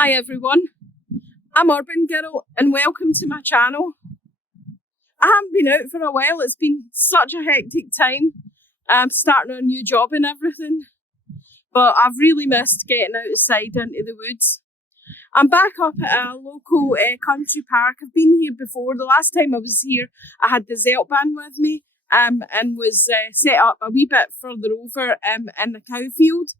Hi everyone, I'm Urban Girl and welcome to my channel. I haven't been out for a while, it's been such a hectic time, starting a new job and everything, but I've really missed getting outside into the woods. I'm back up at a local country park. I've been here before. The last time I was here I had the Zelt band with me and was set up a wee bit further over in the cow field.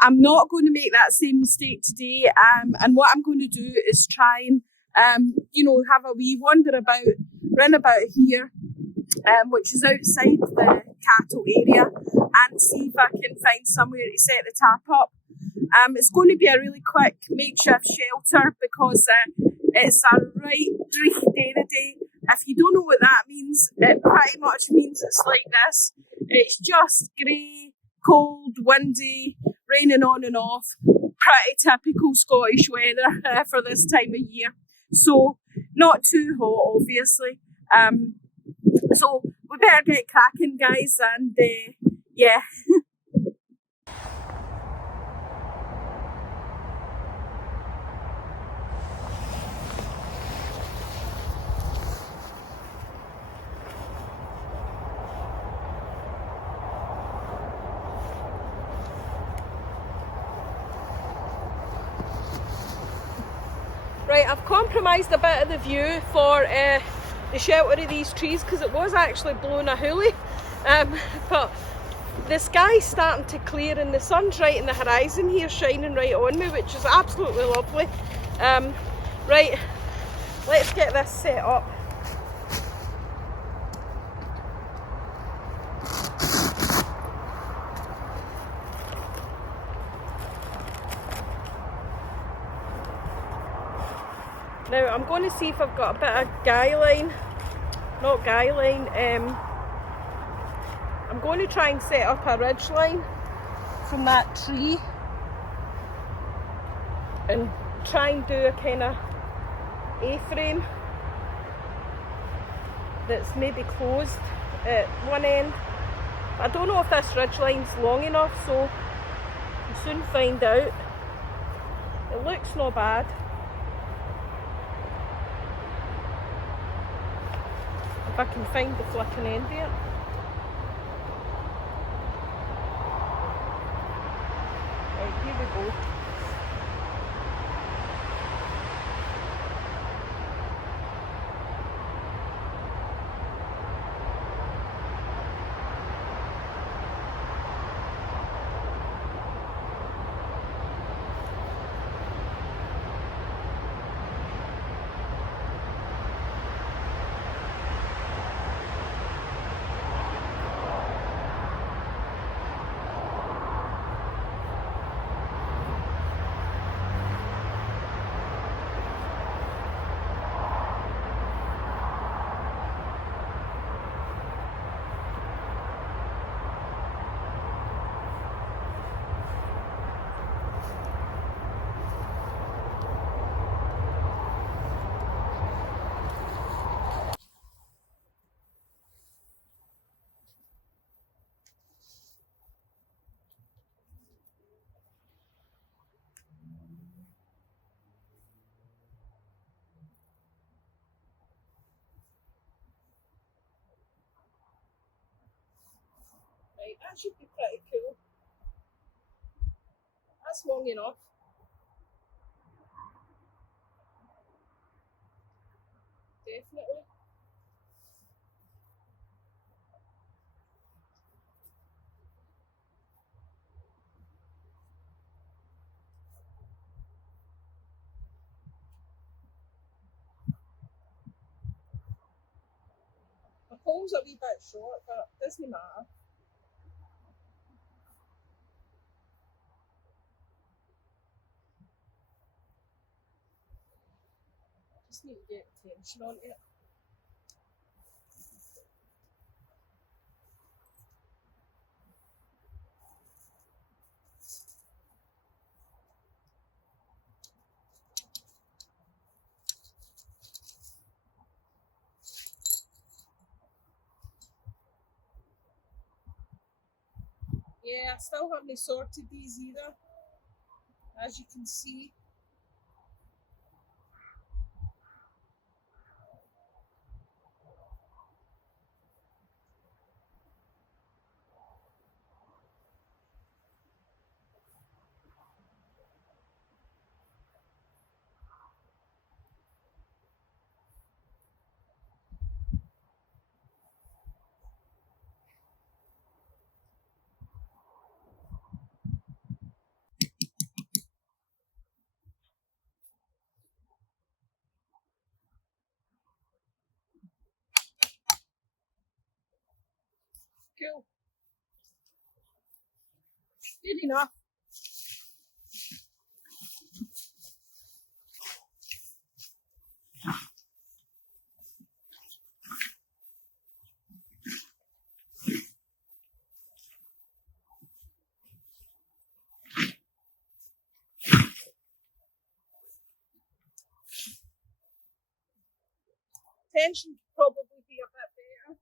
I'm not going to make that same mistake today, and what I'm going to do is try and, have a wee wander about, round about here, which is outside the cattle area, and see if I can find somewhere to set the tarp up. It's going to be a really quick makeshift shelter because it's a right dreary day today. If you don't know what that means, it pretty much means it's like this. It's just grey, cold, windy, raining on and off. Pretty typical Scottish weather for this time of year. So not too hot, obviously. So we better get cracking, guys, and yeah. Right, I've compromised a bit of the view for the shelter of these trees because it was actually blowing a hoolie, but the sky's starting to clear and the sun's right in the horizon here, shining right on me, which is absolutely lovely. Right, let's get this set up. Now I'm going to see if I've got a bit of I'm going to try and set up a ridgeline from that tree and try and do a kind of A-frame that's maybe closed at one end. I don't know if this ridgeline's long enough, so we'll soon find out. It looks not bad. If I can find the flipping end of it. Right, here we go. Right, that should be pretty cool. That's long enough. Definitely. My pole's a wee bit short, but it doesn't matter. Just need to get tension on it. Yeah, I still haven't sorted these either, as you can see. Cool. Good enough. Tension could probably be a bit better.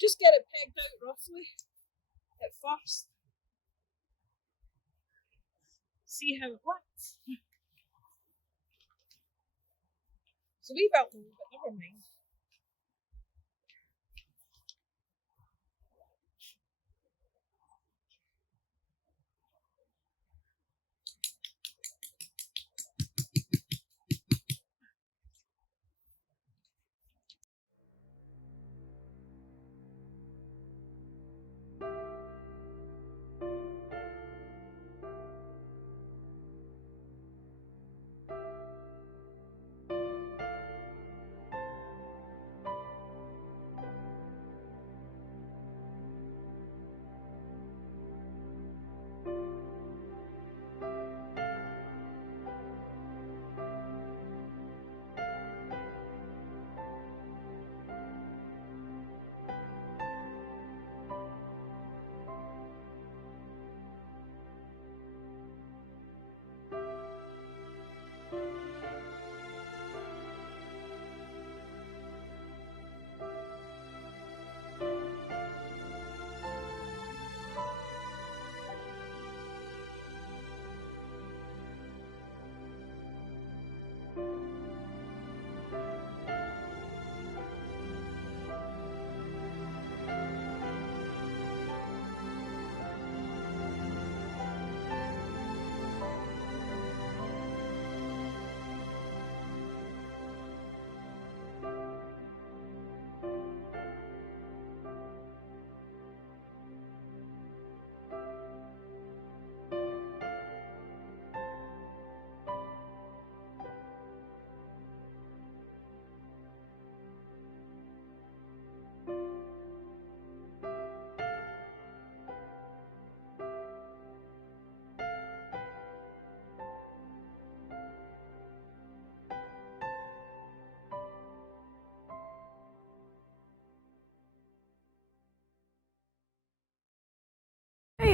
Just get it pegged out roughly at first. See how it works. So we felt low, but never mind.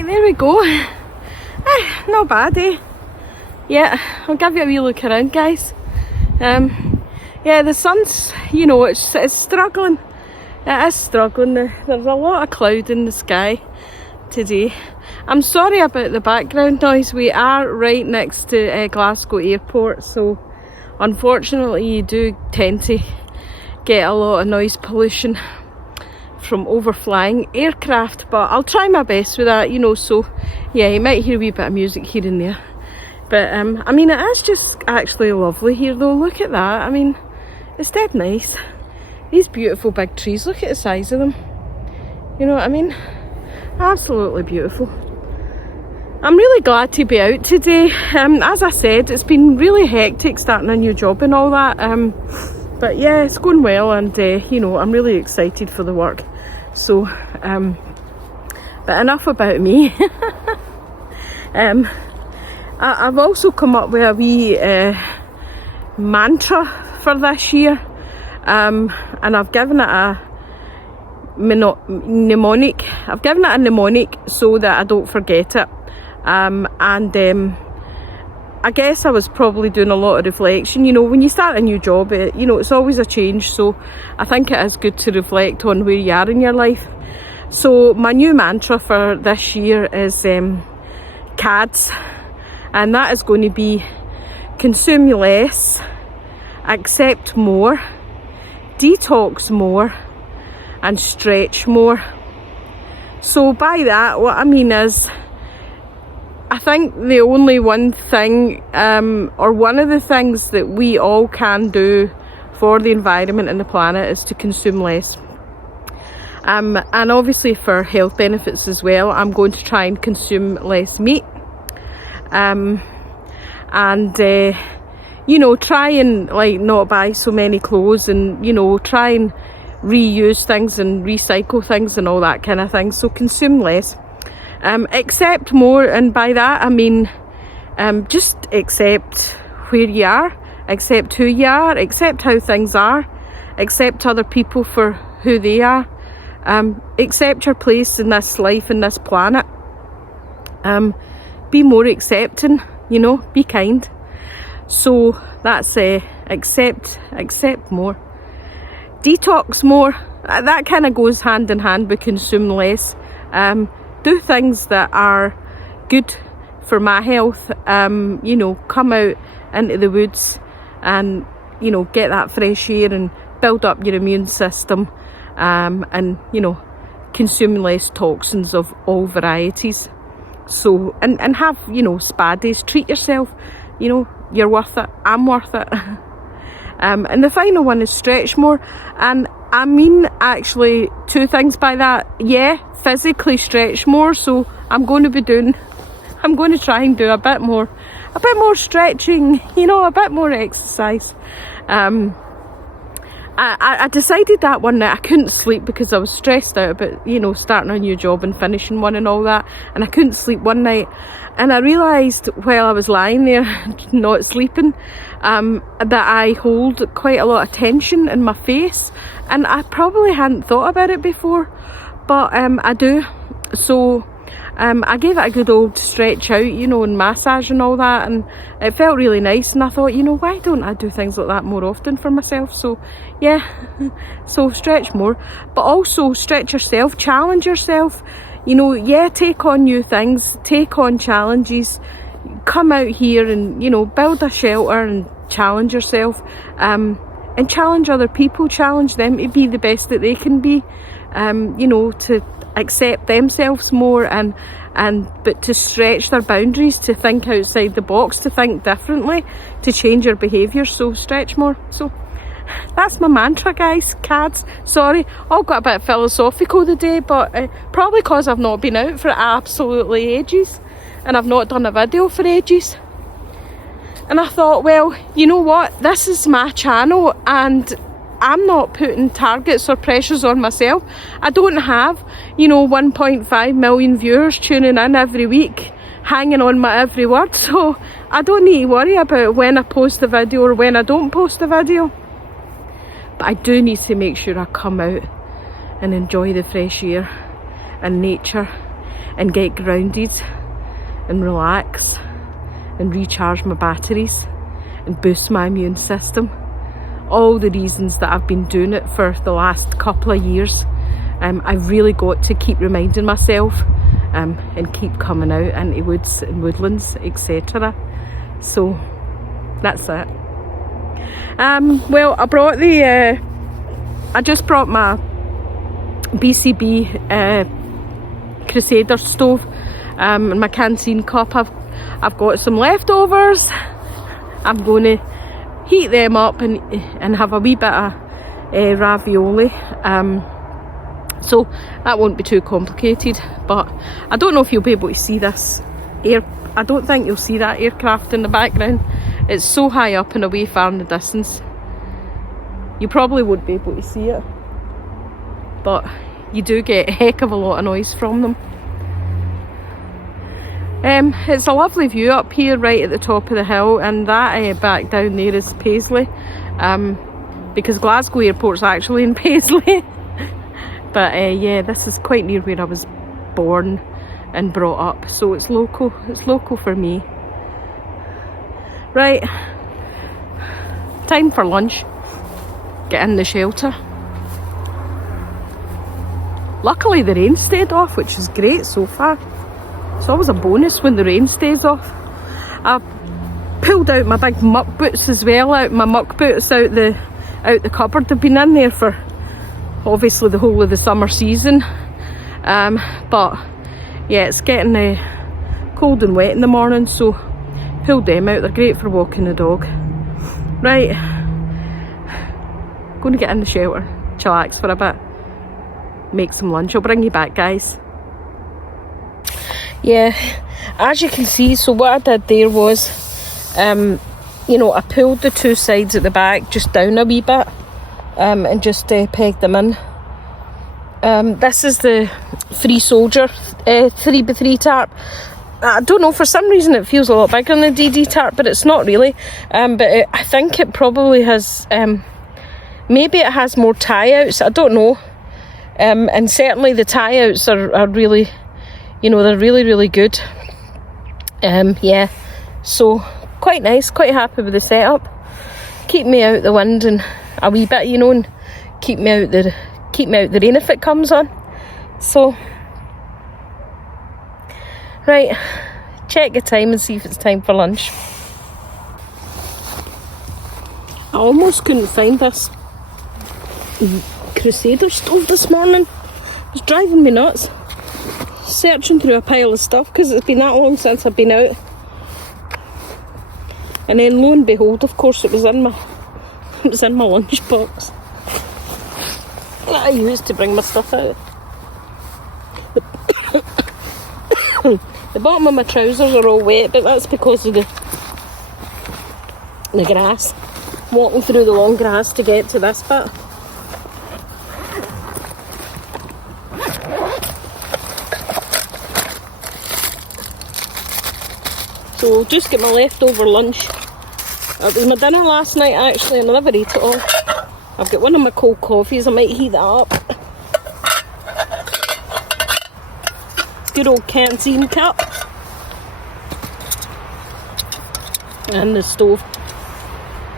Right, there we go. Not bad, eh? Yeah, I'll give you a wee look around, guys. Yeah, the sun's, you know, it's struggling. It is struggling. There's a lot of cloud in the sky today. I'm sorry about the background noise. We are right next to Glasgow Airport, so unfortunately you do tend to get a lot of noise pollution from overflying aircraft, but I'll try my best with that, you know, so yeah, you might hear a wee bit of music here and there. But I mean, it is just actually lovely here though. Look at that. I mean, it's dead nice. These beautiful big trees, look at the size of them. You know what I mean? Absolutely beautiful. I'm really glad to be out today. As I said, it's been really hectic starting a new job and all that. But yeah, it's going well, and you know, I'm really excited for the work. So, but enough about me. I've also come up with a wee mantra for this year, and I've given it a mnemonic. I've given it a mnemonic so that I don't forget it. I guess I was probably doing a lot of reflection. You know, when you start a new job, you know, it's always a change, so I think it is good to reflect on where you are in your life. So my new mantra for this year is CADS, and that is going to be consume less, accept more, detox more, and stretch more. So by that, what I mean is, I think the only one thing, or one of the things that we all can do for the environment and the planet is to consume less. And obviously for health benefits as well, I'm going to try and consume less meat. You know, try and like not buy so many clothes, and you know, try and reuse things and recycle things and all that kind of thing. So consume less. Accept more, and by that I mean just accept where you are, accept who you are, accept how things are, accept other people for who they are, accept your place in this life, in this planet. Be more accepting, you know, be kind. So that's accept more. Detox more, that kind of goes hand in hand with consume less. Do things that are good for my health. You know, come out into the woods and, you know, get that fresh air and build up your immune system, and, you know, consume less toxins of all varieties. So, and have, you know, spa days, treat yourself, you know, you're worth it, I'm worth it. And the final one is stretch more, and I mean actually two things by that. Yeah, physically stretch more, so I'm going to try and do a bit more stretching, you know, a bit more exercise. I decided that one night I couldn't sleep because I was stressed out about, you know, starting a new job and finishing one and all that, and I couldn't sleep one night, and I realised while I was lying there not sleeping that I hold quite a lot of tension in my face, and I probably hadn't thought about it before, but I do. So I gave it a good old stretch out, you know, and massage and all that, and it felt really nice, and I thought, you know, why don't I do things like that more often for myself? So yeah, so stretch more, but also stretch yourself, challenge yourself, you know. Yeah, take on new things, take on challenges, come out here and, you know, build a shelter and challenge yourself, and challenge other people, challenge them to be the best that they can be, you know, to accept themselves more, but to stretch their boundaries, to think outside the box, to think differently, to change your behaviour. So stretch more. So that's my mantra, guys. CADS. Sorry, all got a bit philosophical today, but probably because I've not been out for absolutely ages, and I've not done a video for ages. And I thought, well, you know what, this is my channel, and I'm not putting targets or pressures on myself. I don't have, you know, 1.5 million viewers tuning in every week, hanging on my every word, so I don't need to worry about when I post a video or when I don't post a video. But I do need to make sure I come out and enjoy the fresh air and nature and get grounded and relax and recharge my batteries and boost my immune system. All the reasons that I've been doing it for the last couple of years. I've really got to keep reminding myself and keep coming out into woods and woodlands, etc. So that's it. Well, I just brought my BCB Crusader stove and my canteen cup. I've got some leftovers. I'm going to heat them up and have a wee bit of ravioli. So that won't be too complicated, but I don't know if you'll be able to see this I don't think you'll see that aircraft in the background. It's so high up and away far in the distance. You probably won't be able to see it, but you do get a heck of a lot of noise from them. It's a lovely view up here right at the top of the hill, and that back down there is Paisley, because Glasgow Airport's actually in Paisley. But yeah, this is quite near where I was born and brought up, so it's local for me. Right, time for lunch. Get in the shelter. Luckily the rain stayed off, which is great so far. It's always a bonus when the rain stays off. I pulled out my big muck boots as well, out the cupboard. They've been in there for obviously the whole of the summer season, but yeah, it's getting cold and wet in the morning, so pulled them out. They're great for walking the dog. Right, going to get in the shelter, chillax for a bit, make some lunch. I'll bring you back, guys. Yeah, as you can see, so what I did there was, you know, I pulled the two sides at the back just down a wee bit, and just pegged them in. This is the Freesoldier 3x3 tarp. I don't know, for some reason it feels a lot bigger than the DD tarp, but it's not really. But I think it probably has, maybe it has more tie-outs, I don't know. And certainly the tie-outs are really, you know, they're really, really good. Yeah, so quite nice, quite happy with the setup. Keep me out the wind and a wee bit, you know, and keep me out the rain if it comes on. So right, check the time and see if it's time for lunch. I almost couldn't find this Crusader stove this morning. It was driving me nuts, searching through a pile of stuff because it's been that long since I've been out. And then lo and behold, of course, it was in my lunchbox that I used to bring my stuff out. The bottom of my trousers are all wet, but that's because of the grass. Walking through the long grass to get to this bit. So just get my leftover lunch. It was my dinner last night actually, and I never ate it all. I've got one of my cold coffees, I might heat that up. Good old canteen cup. And the stove.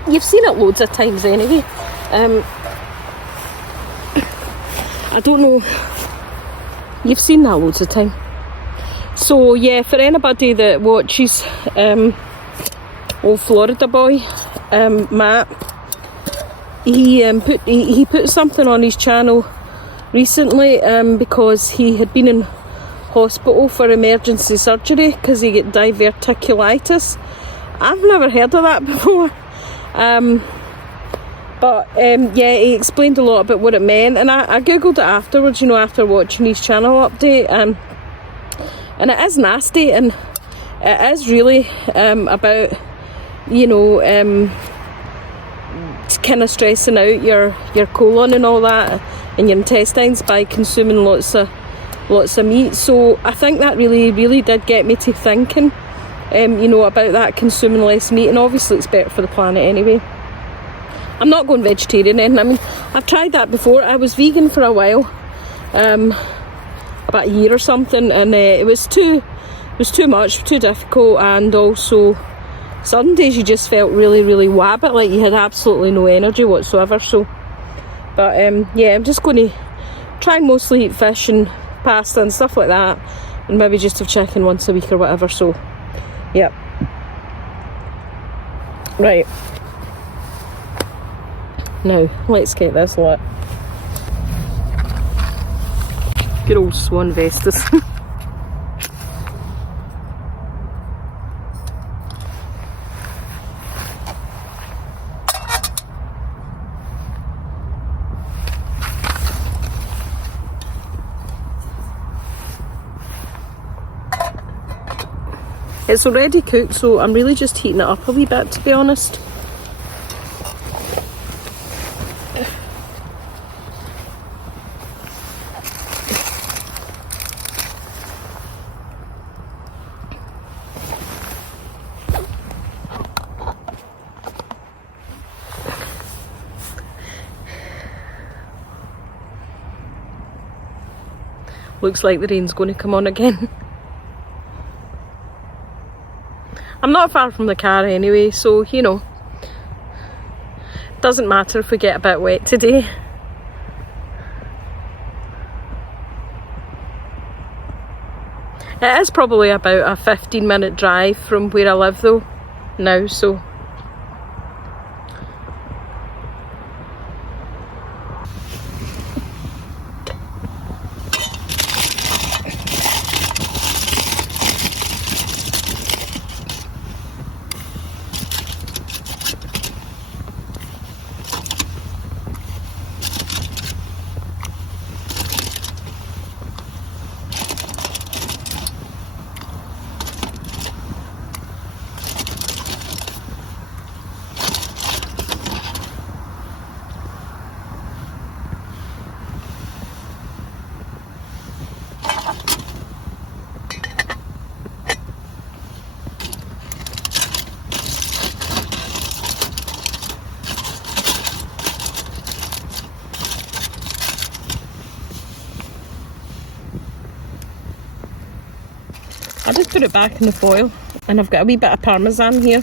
You've seen it loads of times anyway. I don't know. You've seen that loads of time. So yeah, for anybody that watches old Florida boy, Matt, he put something on his channel recently because he had been in hospital for emergency surgery because he got diverticulitis. I've never heard of that before, but yeah, he explained a lot about what it meant, and I googled it afterwards, you know, after watching his channel update, and it is nasty, and it is really about, you know, kind of stressing out your colon and all that, and your intestines by consuming lots of meat. So I think that really did get me to thinking, you know, about that, consuming less meat, and obviously it's better for the planet anyway. I'm not going vegetarian, and I mean, I've tried that before. I was vegan for a while, about a year or something, and it was too much, too difficult, and also some days you just felt really, really wabbit, like you had absolutely no energy whatsoever. So, but yeah, I'm just going to try and mostly eat fish and pasta and stuff like that, and maybe just have chicken once a week or whatever. So, yep. Right. Now, let's get this lot. Good old swan vestas. It's already cooked, so I'm really just heating it up a wee bit, to be honest. Looks like the rain's going to come on again. I'm not far from the car anyway, so you know, doesn't matter if we get a bit wet today. It is probably about a 15-minute drive from where I live though now, so I just put it back in the foil, and I've got a wee bit of parmesan here.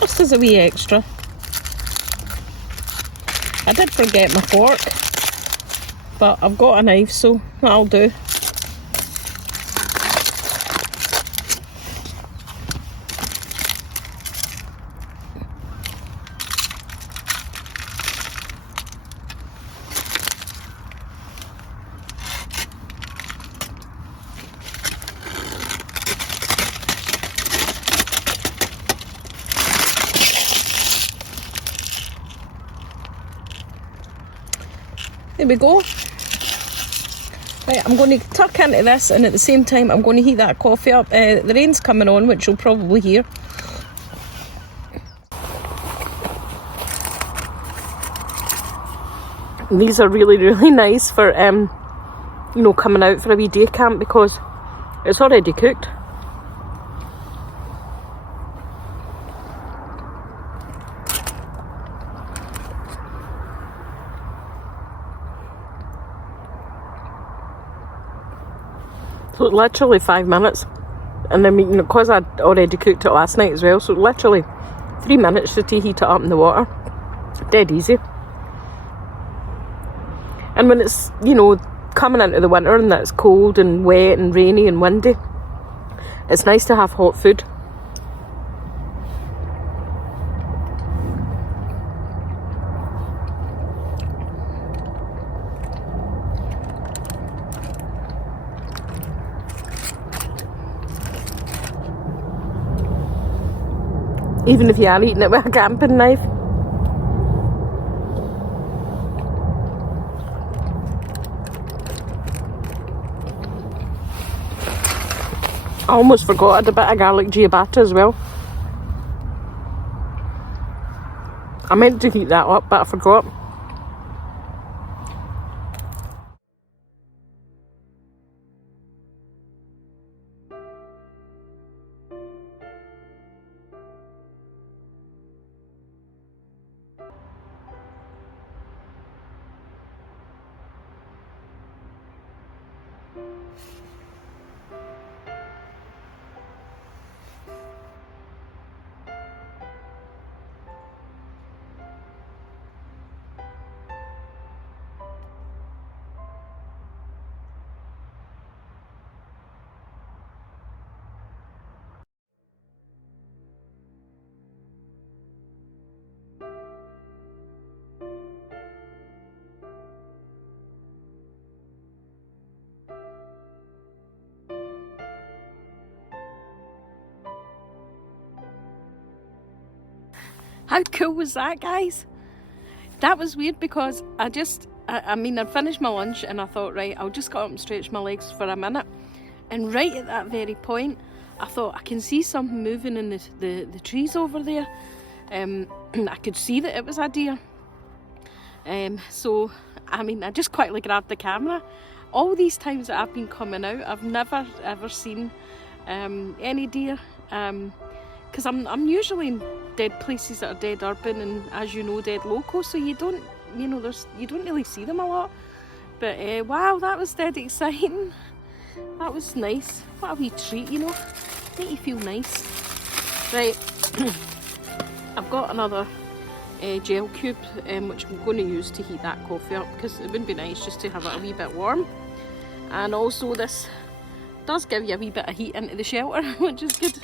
Just as a wee extra. I did forget my fork, but I've got a knife, so that'll do. There we go. Right, I'm going to tuck into this, and at the same time I'm going to heat that coffee up. The rain's coming on, which you'll probably hear. And these are really, really nice for you know, coming out for a wee day camp, because it's already cooked. So literally 5 minutes, and I mean, you know, because I'd already cooked it last night as well, so literally 3 minutes to heat it up in the water. Dead easy. And when it's, you know, coming into the winter and it's cold and wet and rainy and windy, it's nice to have hot food. Even if you are eating it with a camping knife. I almost forgot I had a bit of garlic ciabatta as well. I meant to heat that up, but I forgot. How cool was that, guys? That was weird because I mean, I'd finished my lunch and I thought, right, I'll just get up and stretch my legs for a minute. And right at that very point, I thought, I can see something moving in the trees over there. I could see that it was a deer. So, I mean, I just quickly grabbed the camera. All these times that I've been coming out, I've never ever seen any deer. Because I'm usually in dead places that are dead urban and, as you know, dead local, so you don't, you know, you don't really see them a lot. But wow, that was dead exciting. That was nice. What a wee treat, you know. Make you feel nice. Right, I've got another gel cube which I'm going to use to heat that coffee up, because it would be nice just to have it a wee bit warm. And also this does give you a wee bit of heat into the shelter, which is good.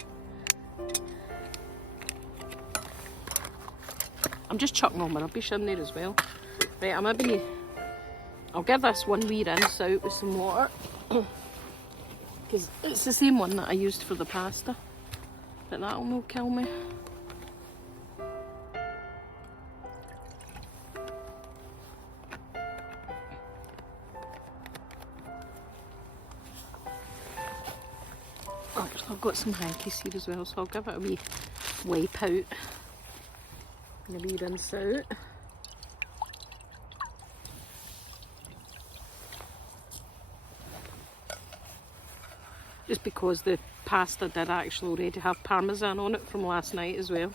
I'm just chucking all my rubbish in there as well. Right, I'll give this one wee rinse out with some water, because it's the same one that I used for the pasta, but that'll not kill me. Oh, I've got some hankies here as well, so I'll give it a wee wipe out and a wee rinse out. Just because the pasta did actually already have parmesan on it from last night as well.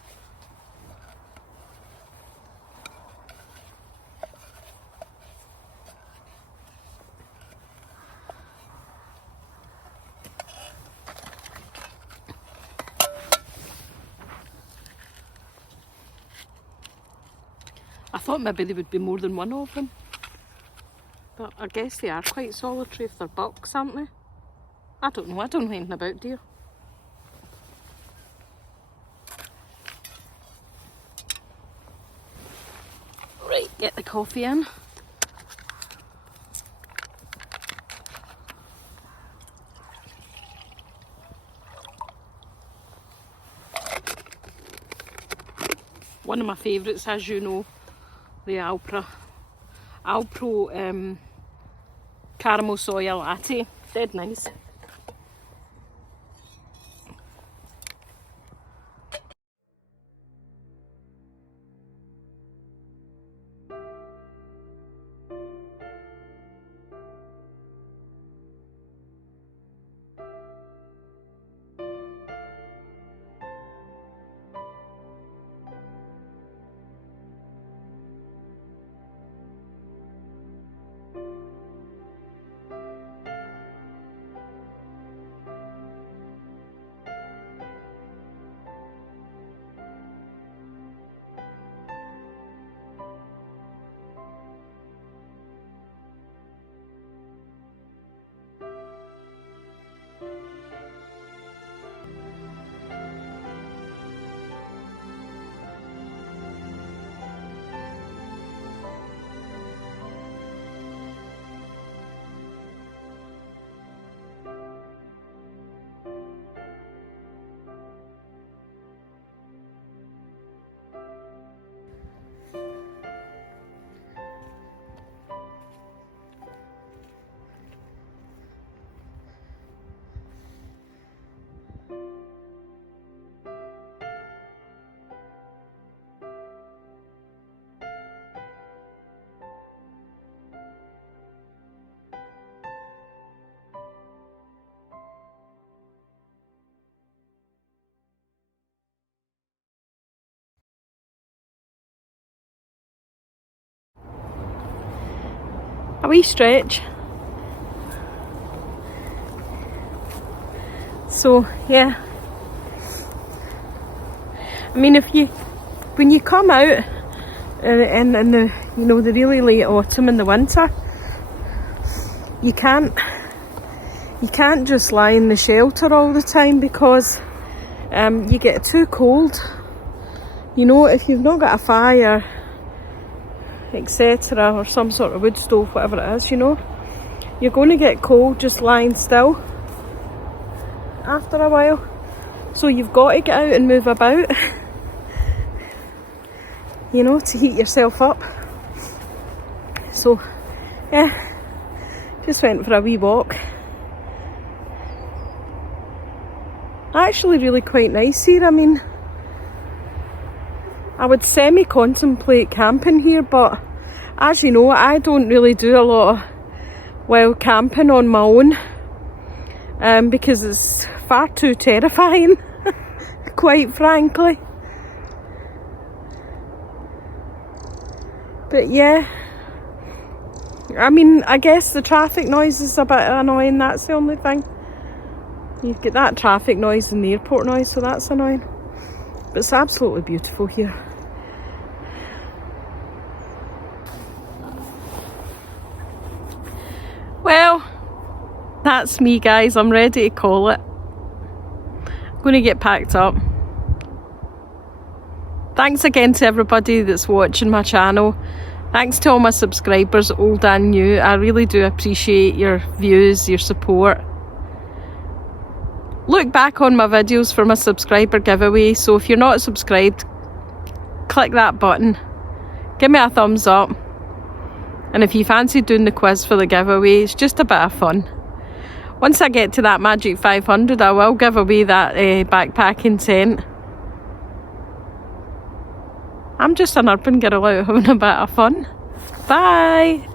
I thought maybe there would be more than one of them, but I guess they are quite solitary if they're bucks, aren't they? I don't know anything about deer. Right, get the coffee in. One of my favourites, as you know, the Alpro caramel soya latte. Dead nice. A wee stretch. So yeah, I mean, when you come out in the, you know, the really late autumn and the winter, you can't just lie in the shelter all the time, because you get too cold. You know, if you've not got a fire, etc., or some sort of wood stove, whatever it is, you know, you're going to get cold just lying still after a while. So you've got to get out and move about. you know, to heat yourself up. So yeah, just went for a wee walk. Actually really quite nice here. I mean, I would semi-contemplate camping here, but as you know, I don't really do a lot of wild camping on my own, because it's far too terrifying, quite frankly. But yeah, I mean, I guess the traffic noise is a bit annoying, that's the only thing. You get that traffic noise and the airport noise, so that's annoying. But it's absolutely beautiful here. Well, that's me, guys. I'm ready to call it. I'm going to get packed up. Thanks again to everybody that's watching my channel. Thanks to all my subscribers, old and new. I really do appreciate your views, your support. Look back on my videos for my subscriber giveaway, so if you're not subscribed, click that button, give me a thumbs up, and if you fancy doing the quiz for the giveaway, it's just a bit of fun. Once I get to that magic 500, I will give away that backpacking tent. I'm just an urban girl out having a bit of fun. Bye!